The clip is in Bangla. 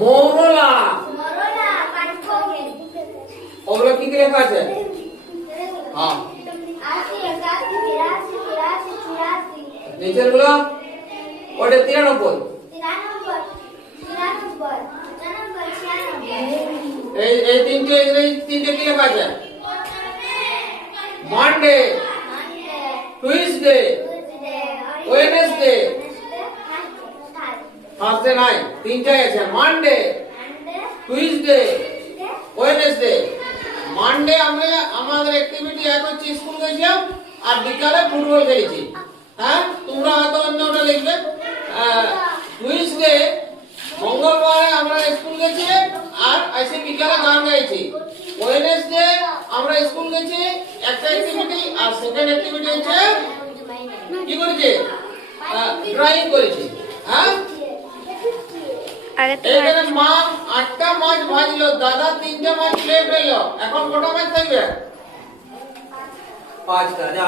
মৌরলা ওগুলো কি কি লেখা আছে? হ্যাঁ নিচের গুলো ওটা 93 এই তিনটে কি লেখা আছে? মানডে, টুইসডে, ওয়েডনেসডে, থার্সডে নাই, তিনটাই আছে। Monday, Tuesday, Wednesday. মানডে আমরা আমাদের অ্যাক্টিভিটি এক হচ্ছে স্কুল গেছিলাম আর বিকালে ফুটবল খেলেছি। হ্যাঁ তোমরা হয়তো অন্যটা লিখবে। টুইসডে মঙ্গলবারে আমরা স্কুল গেছি আর এসে বিকালে গান গাইছি। ওয়েডনেসডে আমরা স্কুল গেছি একটা অ্যাক্টিভিটি আর সেকেন্ড অ্যাক্টিভিটি হচ্ছে কি করেছি? ড্রয়িং করেছি। হ্যাঁ এখানে মা 8টা মাছ ভাজলো, দাদা 3টে মাছ খেয়ে ফেললো। এখন কটা মাছ থাকবে? 5টা।